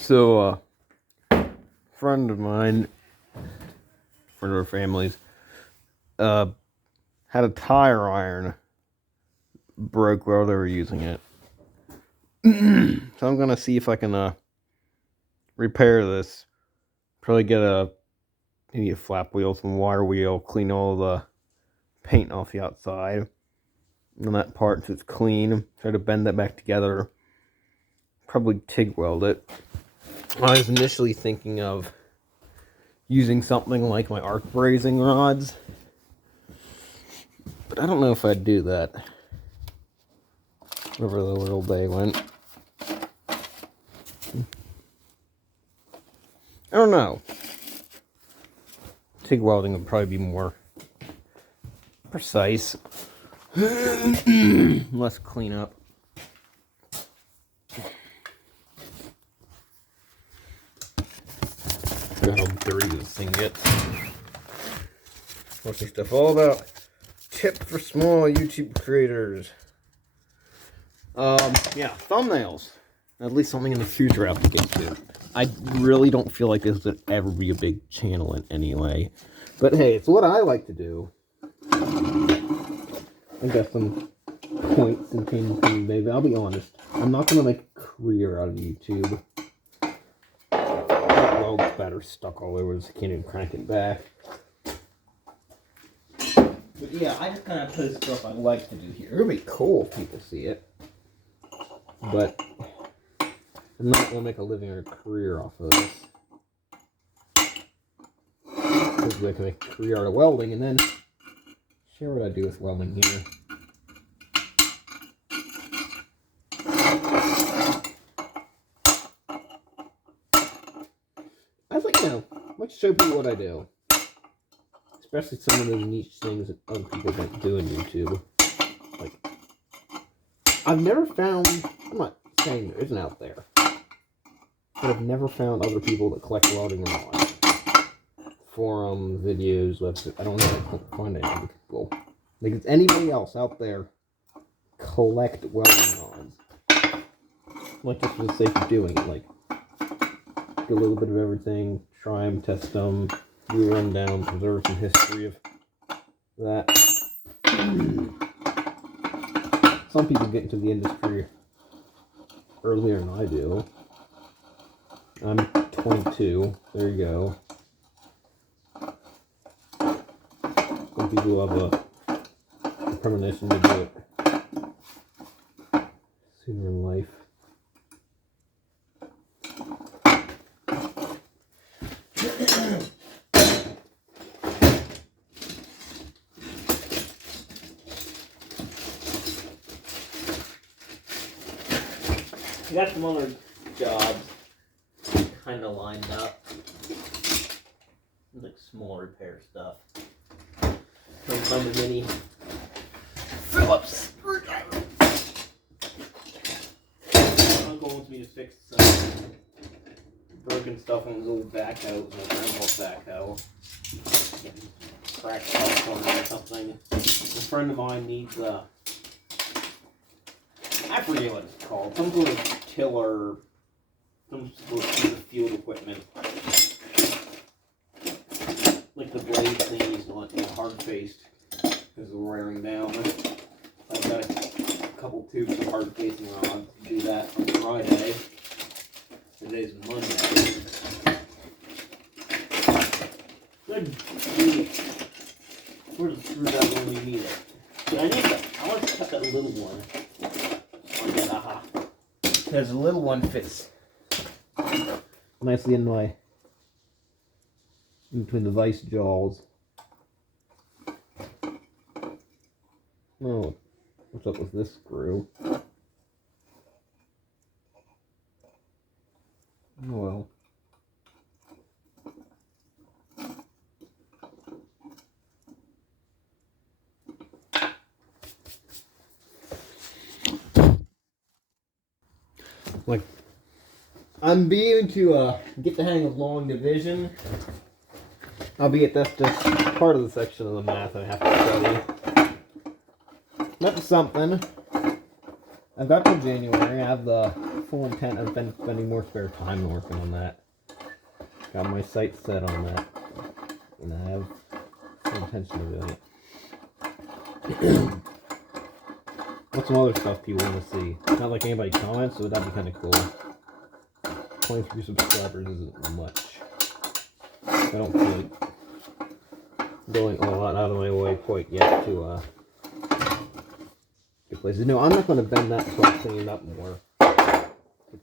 So, friend of mine, friend of our family's, had a tire iron broke while they were using it. So I'm gonna see if I can repair this. Probably get maybe a flap wheel, some wire wheel, clean all the paint off the outside on that part so it's clean. Try to bend that back together. Probably TIG weld it. I was initially thinking of using something like my arc brazing rods, but I don't know if I'd do that. Wherever the little day went. I don't know. TIG welding would probably be more precise. Less cleanup. Look how dirty this thing gets. Watching stuff all about tips for small YouTube creators. Yeah, thumbnails. At least something in the future I'll have to get to. I really don't feel like this would ever be a big channel in any way. But hey, it's what I like to do. I got some points and things, baby. I'll be honest. I'm not going to make a career out of YouTube. That weld's better stuck all over, so I can't even crank it back. But yeah, I just kind of post stuff I like to do here. It would be cool if people see it. But I'm not going to make a living or a career off of this. Because I can make a career out of welding and then share what I do with welding here. I think, I'd like to show people what I do. Especially some of those niche things that other people don't do on YouTube. Like, I've never found, I'm not saying there isn't out there, but I've never found other people that collect welding rods. Forums, videos, websites, I don't know if I can find any other people. Like, if anybody else out there collect welding rods, like just for the sake of doing it, like, do a little bit of everything, try them, test them, do a rundown, preserve some history of that. Some people get into the industry earlier than I do. I'm 22. There you go. Some people have a premonition to do it sooner in life. I got some other jobs kind of lined up. Like small repair stuff. From a mini Phillips screwdriver. My uncle wants me to fix some broken stuff on his old backhoe, my grandpa's backhoe. Cracked off on it or something. A friend of mine needs I forget what it's called. Some sort of tiller, some sort of piece of field equipment. Like the blade thing is hard-faced because we're wearing down. I've got a couple tubes of hard-facing rods to do that on Friday. Today's Monday. Good week. Where's the screwdriver when we need it? But I want to cut that little one. Because the little one fits nicely in between the vice jaws. Oh, what's up with this screw? Oh well. Like, I'm beginning to get the hang of long division. Albeit that's just part of the section of the math I have to study. That's something. I've got till January. I have the full intent. I've been spending more spare time working on that. Got my sights set on that. And I have full intention of doing it. What's some other stuff people want to see? Not like anybody comments, so that'd be kind of cool. 23 subscribers isn't much. I don't feel like going a lot out of my way quite yet to get places. No, I'm not going to bend that until I clean it up more. Get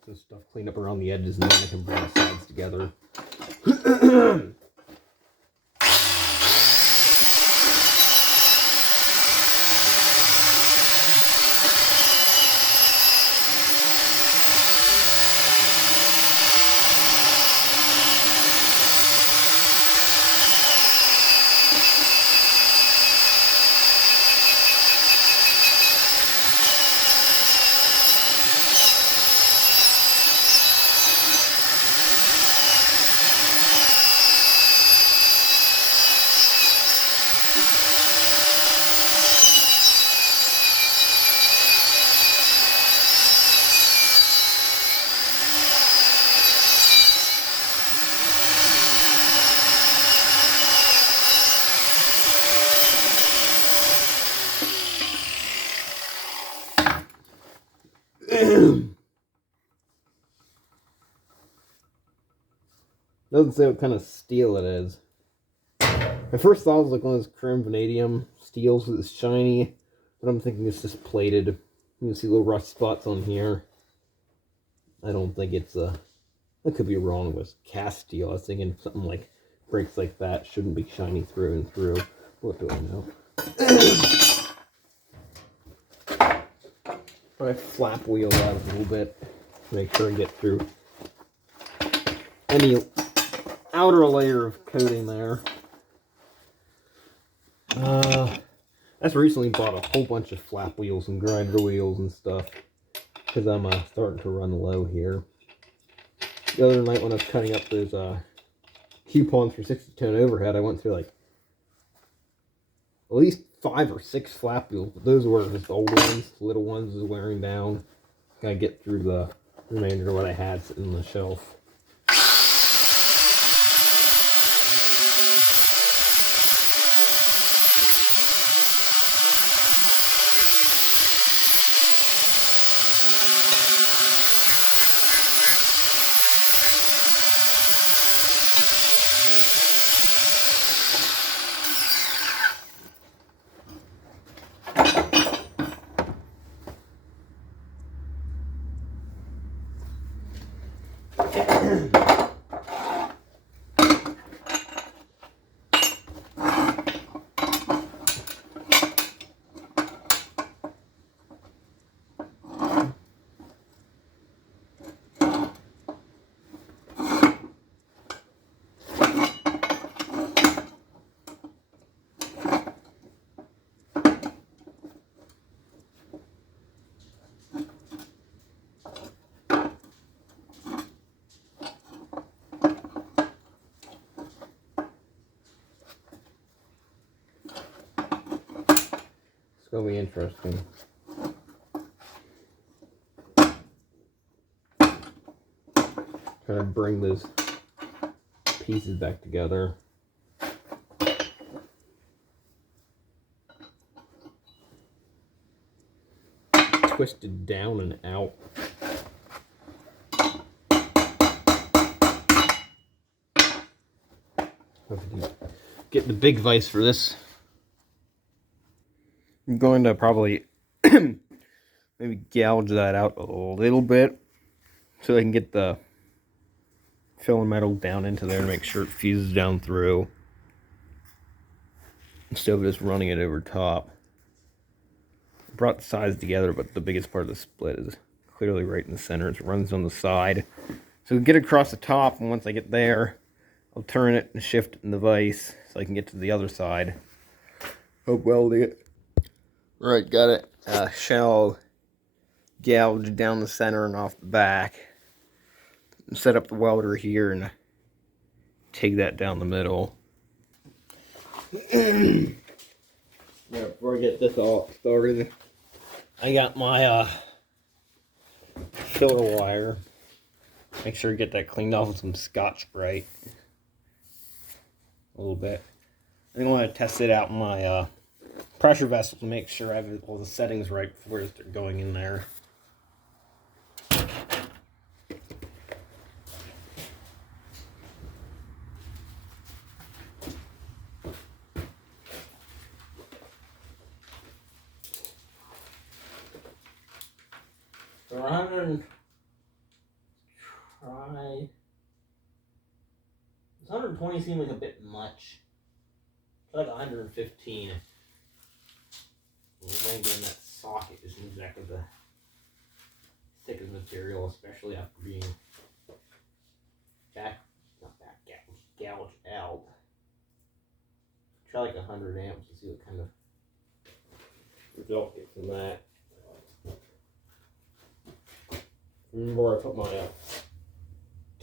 some stuff cleaned up around the edges, and then I can bring the sides together. Doesn't say what kind of steel it is. I first thought it was like one of those chrome vanadium steels that's shiny, but I'm thinking it's just plated. You can see little rust spots on here. I don't think it's a... I could be wrong with cast steel. I was thinking something like breaks like that shouldn't be shiny through and through. What do I know? But I flap wheel out a little bit to make sure I get through any outer layer of coating there. I just recently bought a whole bunch of flap wheels and grinder wheels and stuff because I'm starting to run low here. The other night when I was cutting up those coupons for 60-tone overhead, I went through like at least 5 or 6 flap wheels, but those were just the old ones. The little ones is wearing down. Gotta get through the remainder of what I had sitting on the shelf. It's gonna be interesting. Trying to bring those pieces back together. Twisted down and out. Get the big vise for this. I'm going to probably maybe gouge that out a little bit so I can get the filling metal down into there and make sure it fuses down through instead of just running it over top. I brought the sides together, but the biggest part of the split is clearly right in the center. It runs on the side. So get across the top, and once I get there, I'll turn it and shift it in the vise so I can get to the other side. Of welding it. Right, got it shell gouged down the center and off the back. Set up the welder here and take that down the middle. Yeah, before I get this all started, I got my killer wire. Make sure you get that cleaned off with some Scotch-Brite. A little bit. I think I want to test it out in my pressure vessel to make sure I have all the settings right before they're going in there. So we're 100. Try. 120 seemed like a bit much. Try like 115. Then again, that socket just needs back of the thickest material, especially after being gouged out. Try like 100 amps and see what kind of result gets from that. Remember, I put my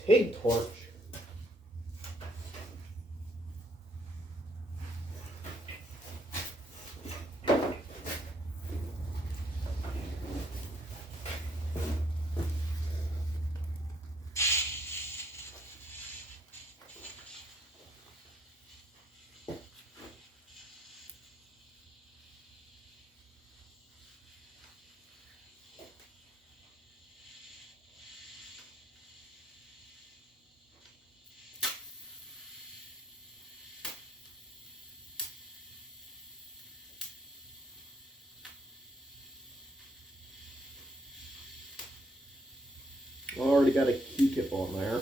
TIG torch. Already got a Q-tip on there.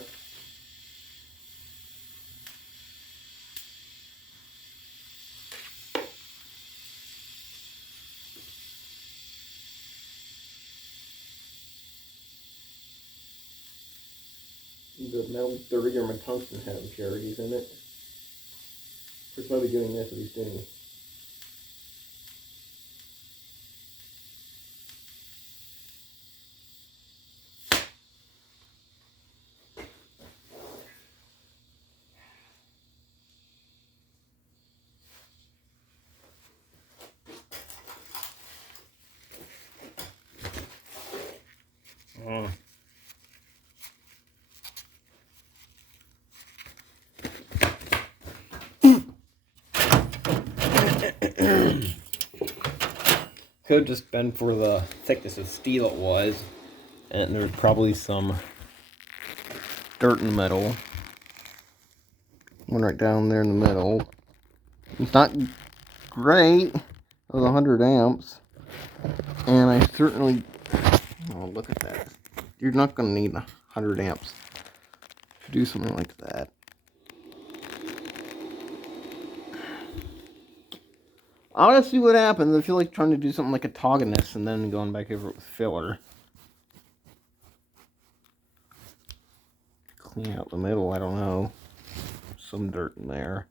The metal dirty or my tungsten has impurities in it. First why are we doing this if he's doing could just been for the thickness of steel it was, and there's probably some dirt in the middle. One right down there in the middle. It's not great with 100 amps, and I certainly, oh look at that. You're not going to need 100 amps to do something like that. I want to see what happens. I feel like trying to do something like a Togonist and then going back over it with filler. Clean out the middle, I don't know. Some dirt in there.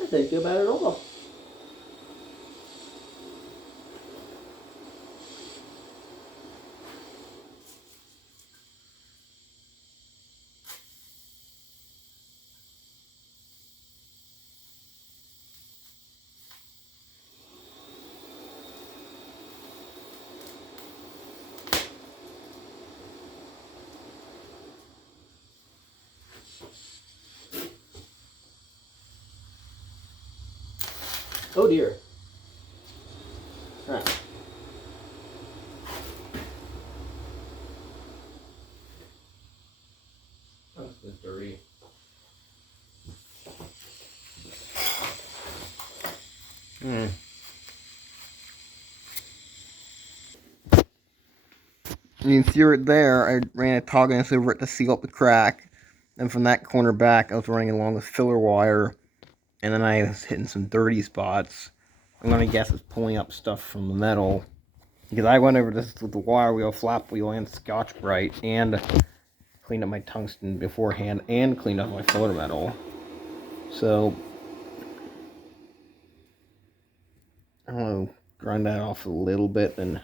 I think about it all. Oh dear. Alright. That's dirty. You can see right there, I ran a toggle over it to seal up the crack. And from that corner back, I was running along with filler wire. And then I was hitting some dirty spots. I'm going to guess it's pulling up stuff from the metal. Because I went over this with the wire wheel, flap wheel, and Scotch-Brite. And cleaned up my tungsten beforehand. And cleaned up my filler metal. So I'm going to grind that off a little bit and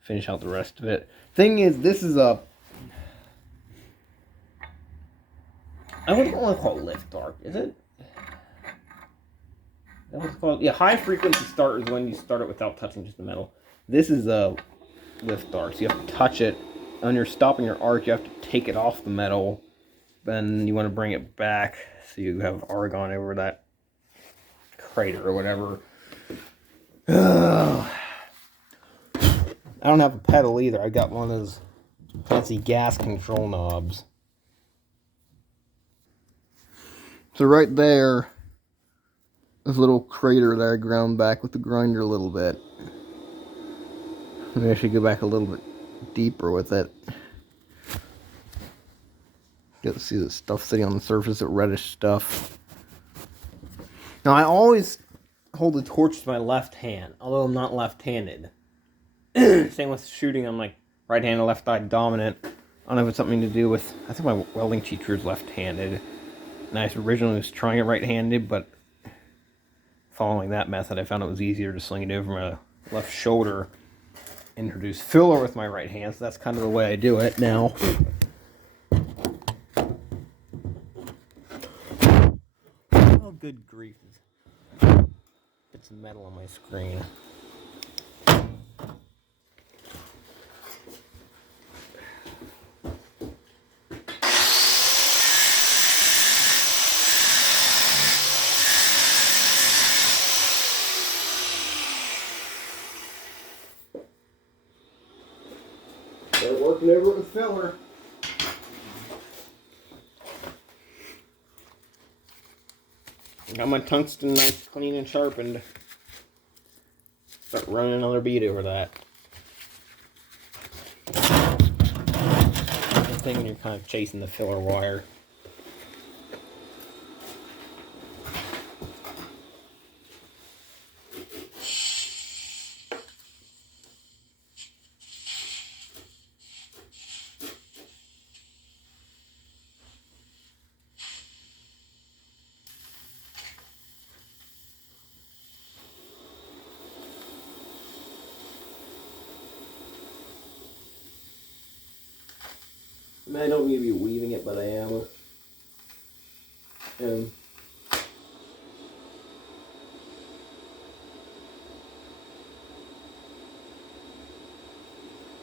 finish out the rest of it. Thing is, this is a... I wouldn't want to call it lift arc, is it? That was called... Yeah, high frequency start is when you start it without touching just the metal. This is a lift arc, so you have to touch it. When you're stopping your arc, you have to take it off the metal. Then you want to bring it back so you have argon over that crater or whatever. I don't have a pedal either. I got one of those fancy gas control knobs. So right there, this little crater that I ground back with the grinder a little bit. Maybe I should go back a little bit deeper with it. Get to see the stuff sitting on the surface, that reddish stuff. Now I always hold the torch with my left hand, although I'm not left-handed. Same with shooting, I'm like right-handed, left-eye dominant. I don't know if it's something to do with, I think my welding teacher is left-handed. And I originally was trying it right-handed, but following that method, I found it was easier to sling it over my left shoulder. Introduce filler with my right hand, so that's kind of the way I do it now. Oh, good grief. Get some metal on my screen. They're working over with filler. Got my tungsten nice, clean and sharpened. Start running another bead over that. The thing when you're kind of chasing the filler wire. I mean, I don't need to be weaving it, but I am.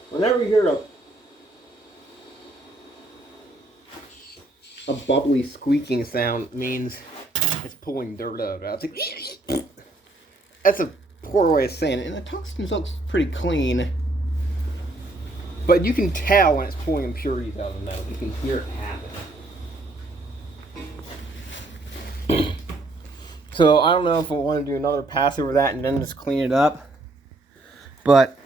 Whenever you hear a bubbly squeaking sound, it means it's pulling dirt out. It's like, that's a poor way of saying it. And the tungsten looks pretty clean. But you can tell when it's pulling impurities out of the metal. You can hear it happen. So I don't know if I want to do another pass over that and then just clean it up. But